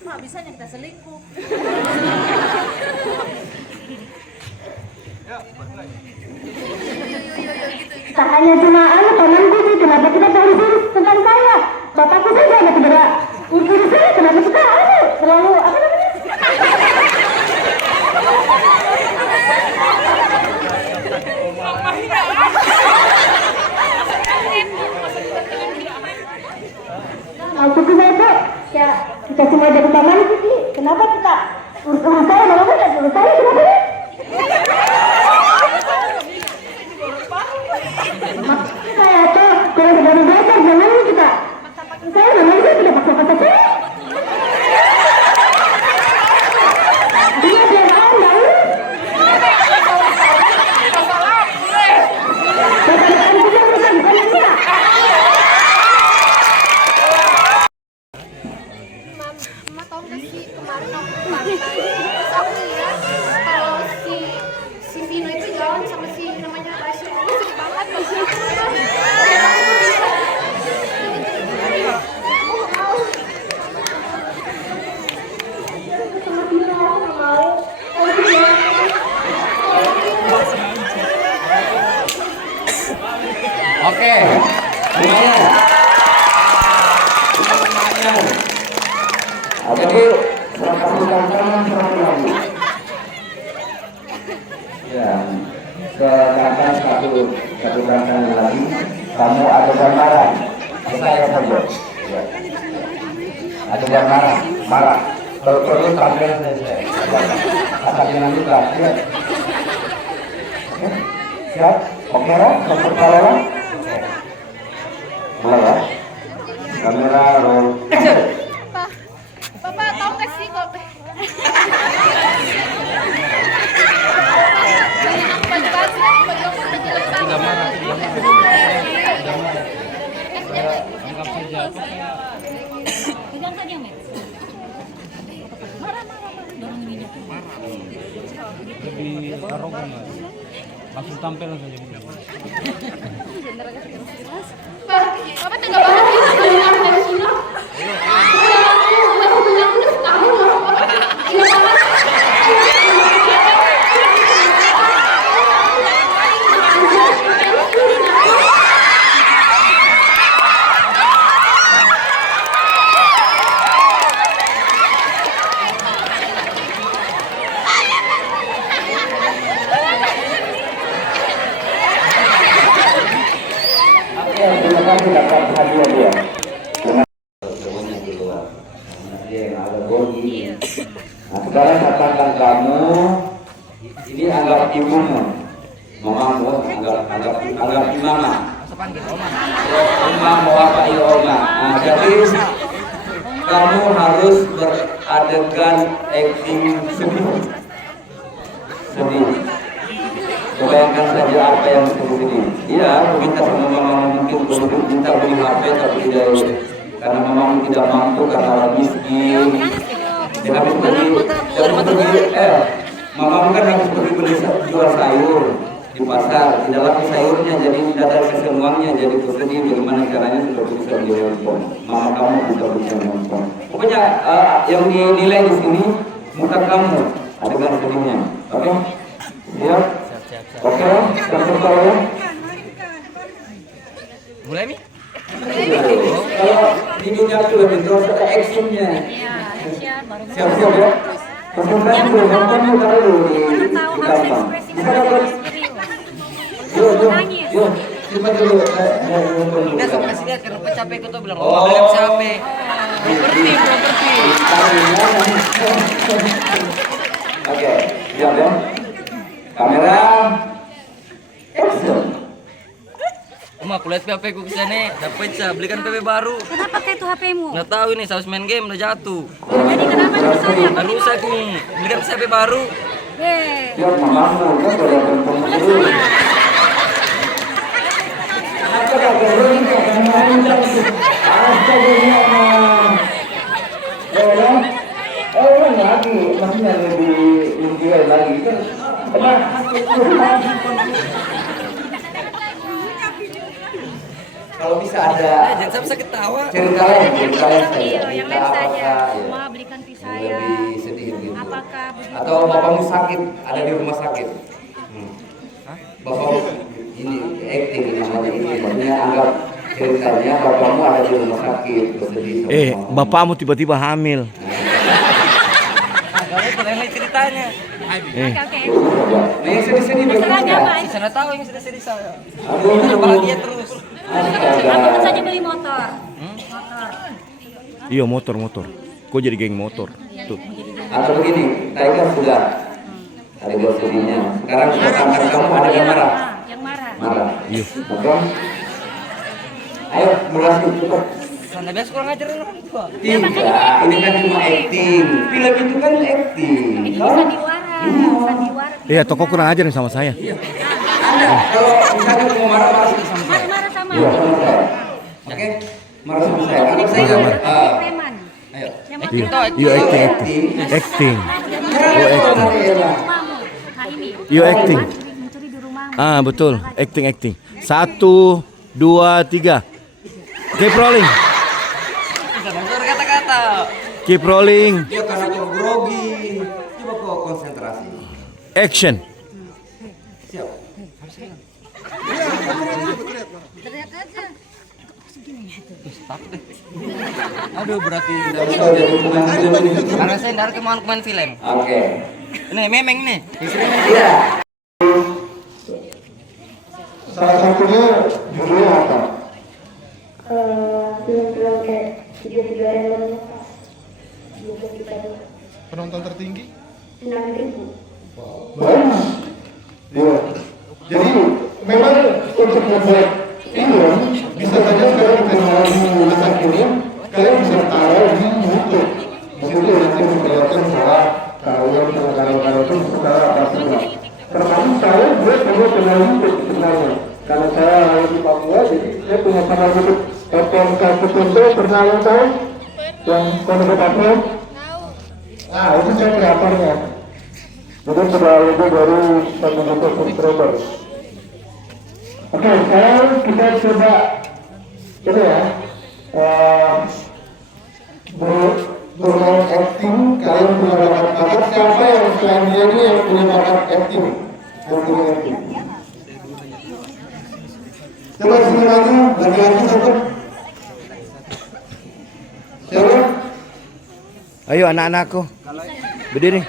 Mak bisanya kita selingkuh. Tak hanya cuma temanku sih, kenapa kita tahu tentang saya? Bapakku saja ada cedera. Ibu saya kenapa suka selalu apa namanya? Maksudku saya tuh ya kita cuma jadi temanku sih. Kenapa kita urus saya malah tidak urus saya kenapa? Saya tuh kalau sudah belajar jangan kita. Saya memang saya tidak paksa-paksa saya. Dia biar anda. Mama tahu nggak sih kemarin aku ke pantai terus aku lihat kalau si Vino itu jalan sama si namanya Rasya. Aku sedih banget loh. Oke, lumayan. Jadi satu tantangan satu lagi. Ya, sekarang satu tantangan lagi. Kamu ada gambaran. Saya saja. Ya. Ada gambaran, marah. Kalau perlu tampil saja. Asalnya nanti terakhir. Siap? Oke lah, satu kali. Mulai ya. Kamera roll. Bapak tahu nggak sih kok? Pegang saja, Met. Marah-marah dorong ininya. Lebih arogan lah. Langsung tampil saja. Bapak tengah banget dari sini. Terima kasih dapat hadiah dia. Semuanya di luar. Dia yang ada bodi. Nah sekarang katakan kamu ini anggap ibumu, mamamu anggap mama. Oma mau apa ya oma. Nah jadi kamu harus beradegan acting sedih. Bayangkan saja apa yang disebut ini. Iya, minta sama mama mungkin minta beli HP tapi tidak, karena mama tidak mampu karena orang miskin. Ya habis pergi, mama kan harus pergi beli jual sayur di pasar. Tidak laku sayurnya, jadi tidak ada kesemuanya. Jadi bersedih bagaimana caranya sudah bisa beli handphone. Mama kamu bisa beli handphone. Pokoknya yang dinilai di sini muka kamu adegan sedihnya. Oke? Siap? Oke, terserah ya. Mulai Mi? Kalau videonya sudah terus ada actionnya. Siap-siap ya. Persembahan dulu, nonton dulu di kantor. Bisa dapat. Yuk, cepat dulu. Udah sama kasih lihat kenapa capek aku tuh bilang oh belum capek. Properti. Oke, siap ya. Kamera action. Oma aku lihat HP ku kesana dapat pecah belikan HP baru. Kenapa kayak itu HP-mu? Nggak tahu ini habis main game udah jatuh. Jadi kenapa rusaknya? Udah rusak nih belikan HP baru. Siap mamamu kan sudah berkumpul. Lagi maksudnya lebih lagi kan. Kalau bisa ada Jangan sampai ketawa. cerita lain saja. Lem saja. apakah ya, Cuma belikan ke yang saya. lebih sedih gitu. Apakah begitu? Atau bapakmu sakit, ada di rumah sakit. Bapakmu ini acting namanya ini, maksudnya anggap ceritanya bapakmu ada di rumah sakit, bersedih sama mamamu. bapakmu tiba-tiba hamil. Kalau itu lain ceritanya. Oke, oke. Nah, yang sedih-sedih Masalahnya apa? bagaimana? Sana tahu yang sedih-sedih saya. Aduh, Bahagia terus. Aku kan saja beli motor. Motor. Iya motor. Kok jadi geng motor? Tuh. atau begini, tadi kan sudah ada dua sedihnya. Sekarang kakak kamu ada yang marah. Yang marah. Marah. Iya. Maka, ayo mulai cepat. Sana biasa kurang ajar orang tua. Tidak, ini kan cuma acting. Film itu kan acting. Ini Kalau sandiwara. Sandiwara. Iya, toko kurang ajar nih sama saya. ada, kalau misalnya mau marah-marah sama saya. Marah-marah sama. Iya, sama saya. Oke, marah sama saya. Anak saya Preman. ayo. Yang mau Iya, bilang, iya acting. Acting. rumahmu. Nah ini. Iya, acting. Mencuri di rumahmu. Ah, betul. Acting. 1, 2, 3. Keep rolling. Bisa langsung kata-kata. Keep rolling. Dia karena kau grogi. Coba kau konsentrasi. Action. Siap. Aduh berarti Kita udah hubungan film ini. karena saya dari kemana film. Oke. Ini memeng nih. Iya. Salah satunya judulnya apa? Film-film kayak 33 hari lepas. 12 kita Penonton tertinggi? 6.000. Bagus. Ya. Jadi memang untuk membuat film bisa saja sekarang teknologi letak ini kalian bisa taruh di YouTube. Itu nanti memperlihatkan bahwa kalian kalau itu secara apa saja. Termasuk saya juga punya channel YouTube sebenarnya. Karena saya lahir di Papua, jadi saya punya channel YouTube. FMK Kutunto pernah yang tahu? Yang Pondok Papua? Nah, itu saya kreatornya. Jadi sudah lebih dari 1 juta subscriber. Oke, sekarang kita coba ini ya, bermain acting. Kalian punya bakat siapa yang selain dia ini yang punya bakat acting? Bermain acting. Coba sini lagi, lagi satu. Siapa? Ayo anak-anakku. Berdiri.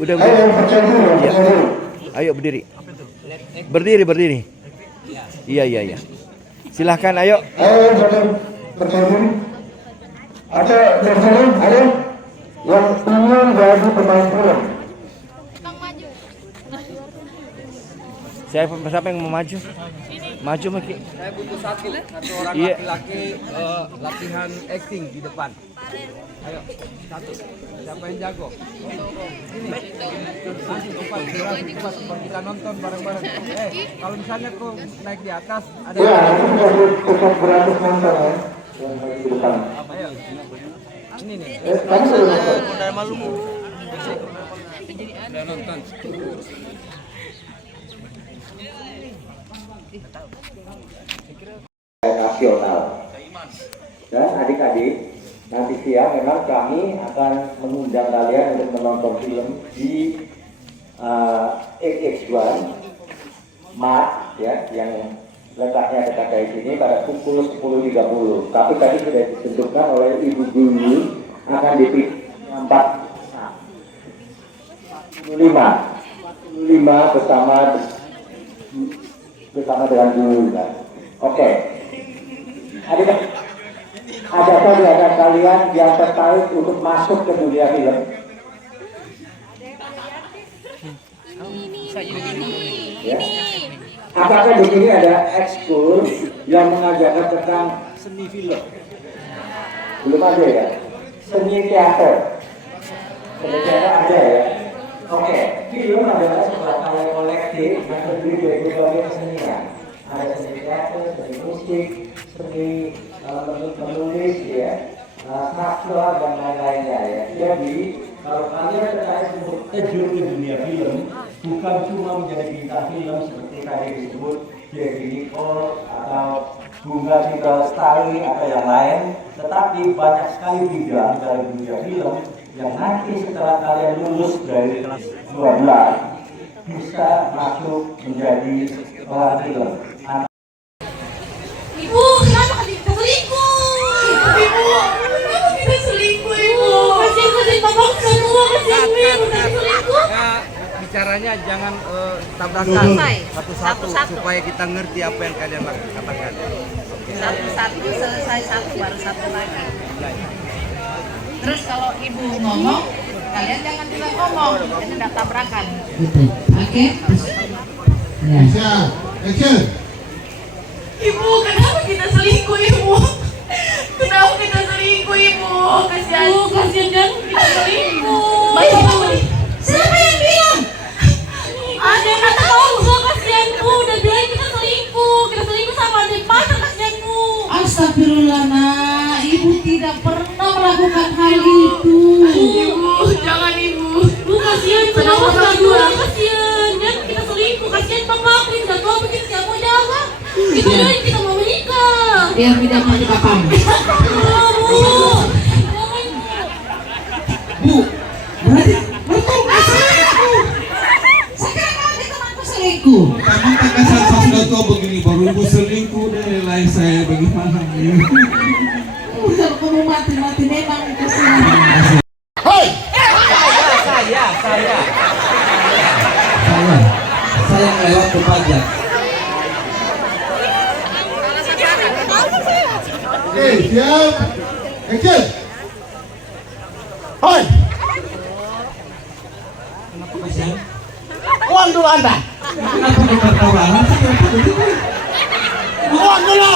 Udah. Ayo yang percaya dulu, yang Iya. percaya dulu. Ayo berdiri. Berdiri. Iya. Silahkan ayo. Ayo yang percaya dulu. Ada yang sini, ada yang ingin jadi pemain film. Siapa yang mau maju? Maju Maki. Saya butuh satu orang Iya. laki-laki latihan acting di depan. Ayo, satu. Siapa yang jago? Ini. Langsung cepat, cepat kita nonton bareng-bareng. Kalau misalnya kau naik di atas, ada Ya, nanti kasih tiket gratis nonton ya. Yang di depan. ayo. Ini nih. Kamu sudah nonton? Udah Maluku. Udah nonton. Nasional. Dan adik-adik, nanti siang memang kami akan mengundang kalian untuk menonton film di XX1 Mart ya, yang letaknya dekat dari sini pada pukul 10.30. Tapi tadi sudah ditentukan oleh Ibu Guru akan dipilih 45 bersama dengan guru kan. Oke. Adakah di antara kalian yang tertarik untuk masuk ke dunia film? Ya. Apakah di sini ada ekskul yang mengajarkan tentang seni film? Belum ada ya? Seni teater. Seni teater ada ya? Oke, film adalah sebuah karya kolektif yang terdiri dari berbagai kesenian. Ada seni teater, seni musik, seni menulis ya, sastra dan lain-lainnya ya. Jadi kalau kalian tertarik untuk terjun ke dunia film, bukan cuma menjadi bintang film seperti tadi disebut Jackie Nicole atau Bunga Citra Lestari atau yang lain, tetapi banyak sekali bidang dari dunia film yang nanti setelah kalian lulus dari kelas 12 bisa masuk menjadi orang film. Ibu, kenapa kita selingkuh? Ibu, kenapa kita selingkuh, Ibu? Kasihan Papa sudah tua, kasihan Ibu udah selingkuh. Ya, bicaranya jangan tabrakan satu-satu supaya kita ngerti apa yang kalian katakan. Satu-satu selesai satu baru satu lagi. Terus kalau ibu ngomong, kalian jangan juga ngomong, jadi tidak tabrakan. Oke? Siap, action. Ibu, kenapa kita selingkuh, Ibu? Kenapa kita selingkuh, Ibu? Kasihan. Ibu, kasihan kan kita selingkuh. Siapa yang bilang? Ada yang kata tahu, kasihan Bu. Udah bilang kita selingkuh. Kita selingkuh sama adik mana, kasihan Bu. Astagfirullah, nak. Ibu tidak pernah melakukan hal itu. Ibu, jangan Ibu. Bu, kasihan. Kenapa berdua? Kasihan. Jangan kita selingkuh. Kasihan Papa. Aku udah tua begini, siapa mau jawab? Kita doain kita mau menikah. Biar tidak mati papamu. Bu, berarti betul nggak selingkuh? Sekarang nanti temanku selingkuh. Karena kakak saya sudah tua begini baru ibu selingkuh dan nilai saya bagaimana ya? Kalau kamu mati-mati memang kesalahan. Saya lewat ke pajak. Oke, siap, action. Hoi, Uang dulu Anda. Kenapa bertawaran? Uang dulu.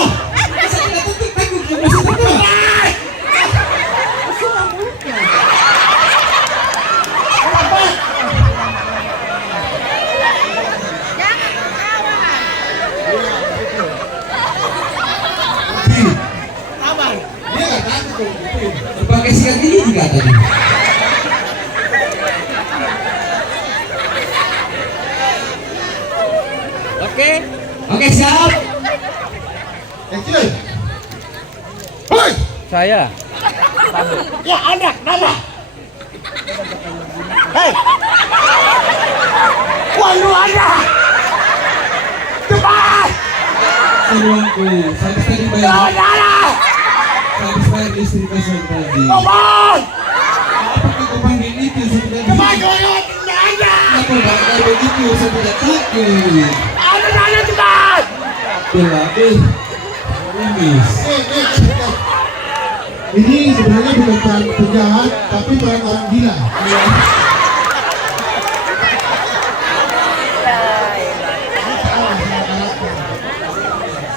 Pakai sikat ini juga tadi. Oke, siap. action. Hoi, Saya. Ya, Anda, nama. Hei. Uang dulu Anda. Cepat. Uangku, saya tadi bayar. Saya habis bayar istri kasar tadi. Ngomong. Apakah kau panggil itu sudah? Kemajuan Anda. Kenapa bakal begitu? Saya tidak takut. Anda cepat. Berlatih. Rumis. ini sebenarnya bukan peran penjahat, tapi peran orang gila.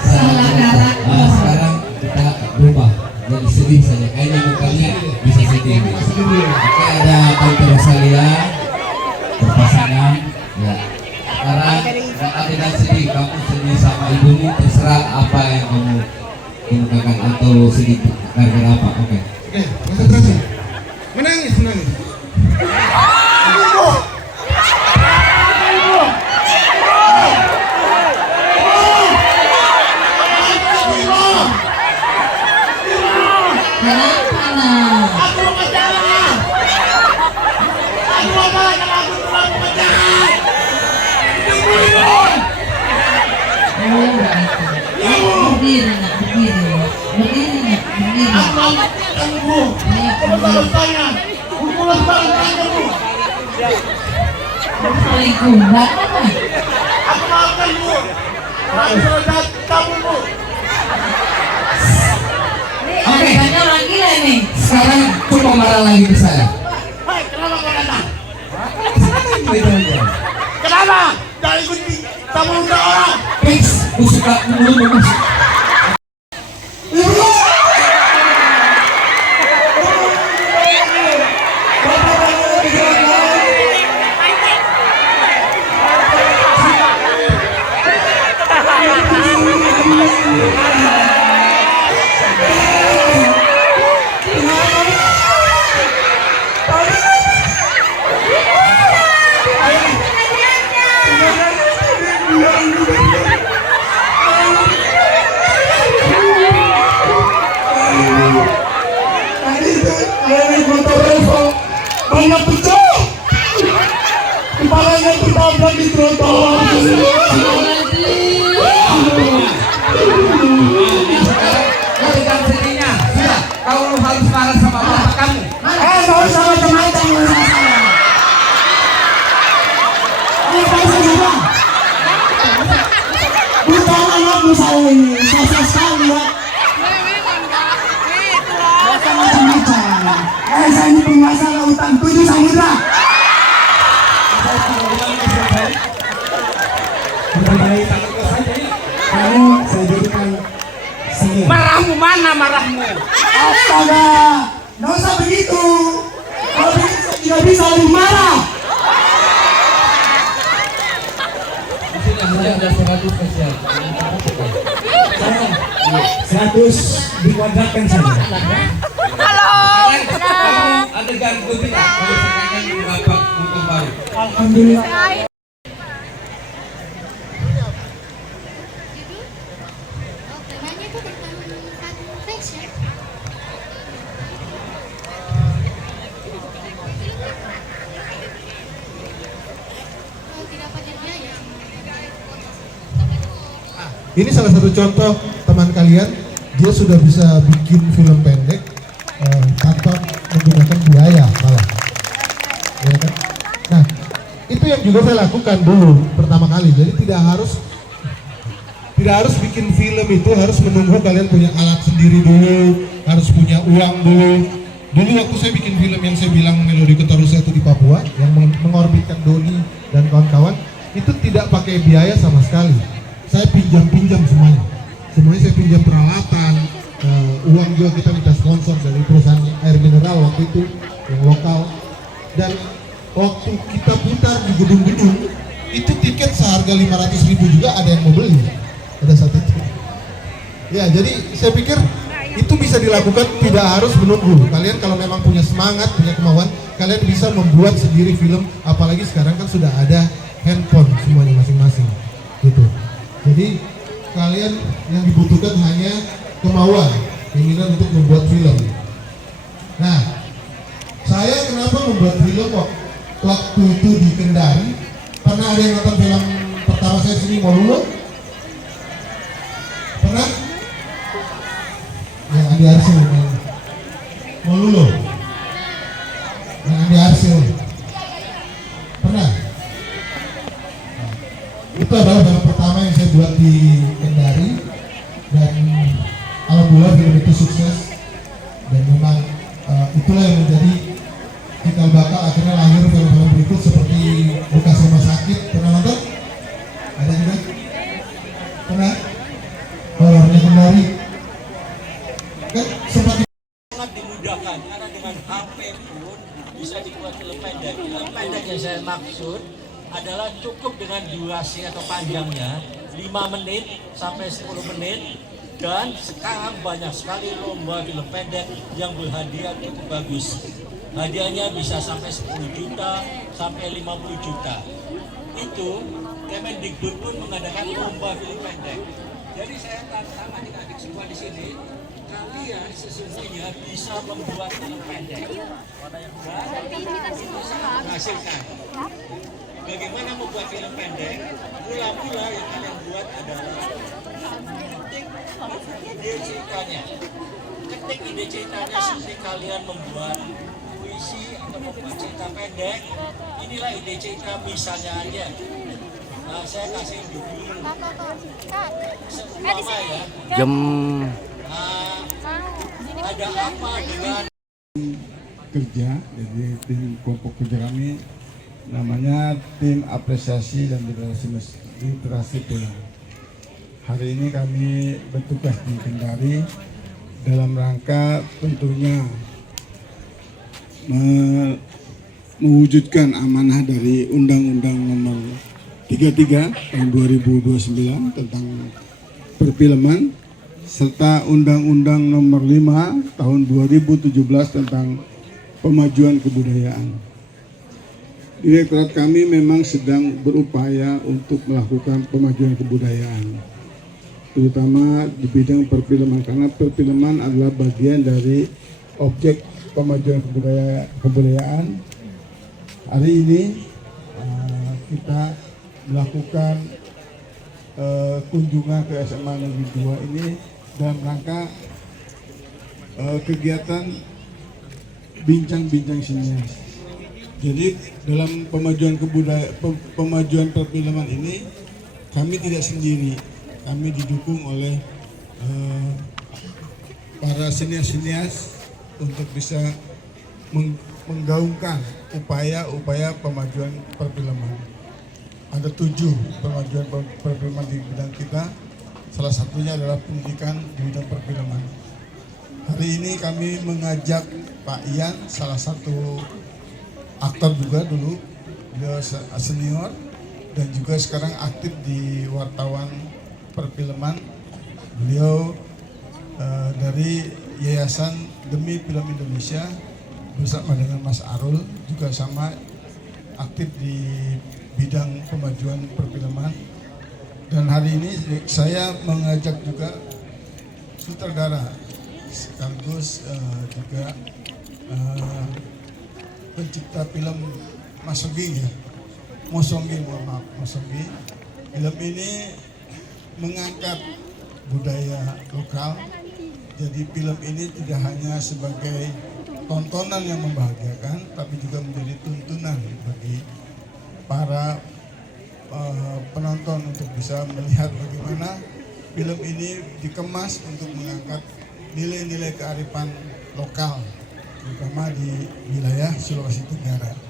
Salah karakter. Sekarang kita berubah jadi sedih saja. Kayaknya mukanya bisa sedih. Oke, ada Tante Rosalia berpasangan. Ya. Sekarang saat tidak sedih, kamu sedih sama ibumu, terserah apa yang kamu kemukakan atau sedih gara-gara apa. Oke. Oke, konsentrasi. Menangis. Kenapa, nak? Berdiri, nak, berdiri. Berdiri, nak, berdiri. Selingkuh, enggak apa? Oke, banyak orang gila ini. Sekarang coba marah lagi ke saya. Kenapa? Jangan ikut tamu orang. Fix, aku suka mulu mas. naik motor Revo banyak pecah. Kepalanya tertabrak di trotoar. Sekarang sedihnya, sudah. Kau harus marah sama bapak kamu. Nggak usah macam-macam sama saya. Bukan anakmu saya ini, saya sekali ya. Bukan macam-macam. Saya ini penguasa lautan 7 samudra. Kamu saya jadikan sini. Marahmu mana marahmu? Astaga, nggak usah begitu. Kalau begitu saya tidak bisa lebih marah. Ada 100 spesial. 100 dikuadratkan saja. Ada ganggu tidak? Kalau sekarang di bapak untuk baru. Alhamdulillah. Temanya itu tentang fashion. Kalau tidak pakai biaya. Ini salah satu contoh teman kalian, dia sudah bisa bikin film pendek tanpa menggunakan biaya malah. Ya kan? Nah, itu yang juga saya lakukan dulu pertama kali. Jadi tidak harus bikin film itu harus menunggu kalian punya alat sendiri dulu, harus punya uang dulu. Dulu waktu saya bikin film yang saya bilang Melodi Ketorusa itu di Papua, yang mengorbitkan Doni dan kawan-kawan, itu tidak pakai biaya sama sekali. Saya pinjam semuanya. Semuanya saya pinjam peralatan, uang juga kita minta sponsor dari perusahaan air mineral waktu itu yang lokal. Dan waktu kita putar di gedung-gedung, itu tiket seharga 500.000 juga ada yang mau beli pada saat itu. Ya, jadi saya pikir itu bisa dilakukan, tidak harus menunggu. Kalian kalau memang punya semangat, punya kemauan, kalian bisa membuat sendiri film. Apalagi sekarang kan sudah ada handphone semuanya masing-masing, gitu. Jadi kalian yang dibutuhkan hanya kemauan, keinginan untuk membuat film. Nah, saya kenapa membuat film waktu itu di Kendari? Pernah ada yang nonton film pertama saya sini Molulo? Pernah? Yang Andi Arsil Molulo. Yang Andi Arsil. Pernah? Itu adalah film pertama yang saya buat di Kendari, dan alhamdulillah film itu sukses. Dan memang itulah yang menjadi cikal bakal akhirnya lahir film-film berikut seperti Bekas Rumah Sakit. Pernah nonton? Ada juga? Pernah? Horornya Kendari kan sempat sangat dimudahkan karena dengan HP pun bisa dibuat film pendek. Film pendek yang saya maksud adalah cukup dengan durasi atau panjangnya 5 menit sampai 10 menit, dan sekarang banyak sekali lomba film pendek yang berhadiah cukup bagus. Hadiahnya bisa sampai 10 juta sampai 50 juta. Itu Kemendikbud pun mengadakan lomba film pendek. Jadi saya tantang adik-adik semua di sini, kalian sesungguhnya bisa membuat film pendek dan itu sangat menghasilkan. Bagaimana membuat film pendek? Mula-mula yang kalian buat adalah ketik ide ceritanya. Ketik ide ceritanya seperti kalian membuat puisi atau membuat cerita pendek. Inilah ide cerita misalnya aja. Nah, saya kasih dulu seumpama ya. Jam Ada apa dengan Kerja, jadi tim kelompok kerja kami namanya tim apresiasi dan literasi film. Hari ini kami bertugas di Kendari dalam rangka tentunya mewujudkan amanah dari Undang-Undang Nomor 33 tahun 2029 tentang perfilman, serta Undang-Undang Nomor 5 tahun 2017 tentang pemajuan kebudayaan. Direktorat kami memang sedang berupaya untuk melakukan pemajuan kebudayaan, terutama di bidang perfilman, karena perfilman adalah bagian dari objek pemajuan kebudayaan. Hari ini kita melakukan kunjungan ke SMA Negeri 2 ini dalam rangka kegiatan bincang-bincang sinias. Jadi dalam pemajuan perfilman ini kami tidak sendiri, kami didukung oleh para sinias-sinias untuk bisa menggaungkan upaya-upaya pemajuan perfilman. Ada 7 pemajuan perfilman di bidang kita, salah satunya adalah pendidikan di bidang perfilman. Hari ini kami mengajak Pak Ian, salah satu aktor juga dulu, beliau senior dan juga sekarang aktif di wartawan perfilman. Beliau dari Yayasan Demi Film Indonesia bersama dengan Mas Arul juga sama aktif di bidang pemajuan perfilman. Dan hari ini saya mengajak juga sutradara sekaligus juga pencipta film Mosonggi. Film ini mengangkat budaya lokal. Jadi film ini tidak hanya sebagai tontonan yang membahagiakan, tapi juga menjadi tuntunan bagi para penonton untuk bisa melihat bagaimana film ini dikemas untuk mengangkat nilai-nilai kearifan lokal, terutama di wilayah Sulawesi Tenggara.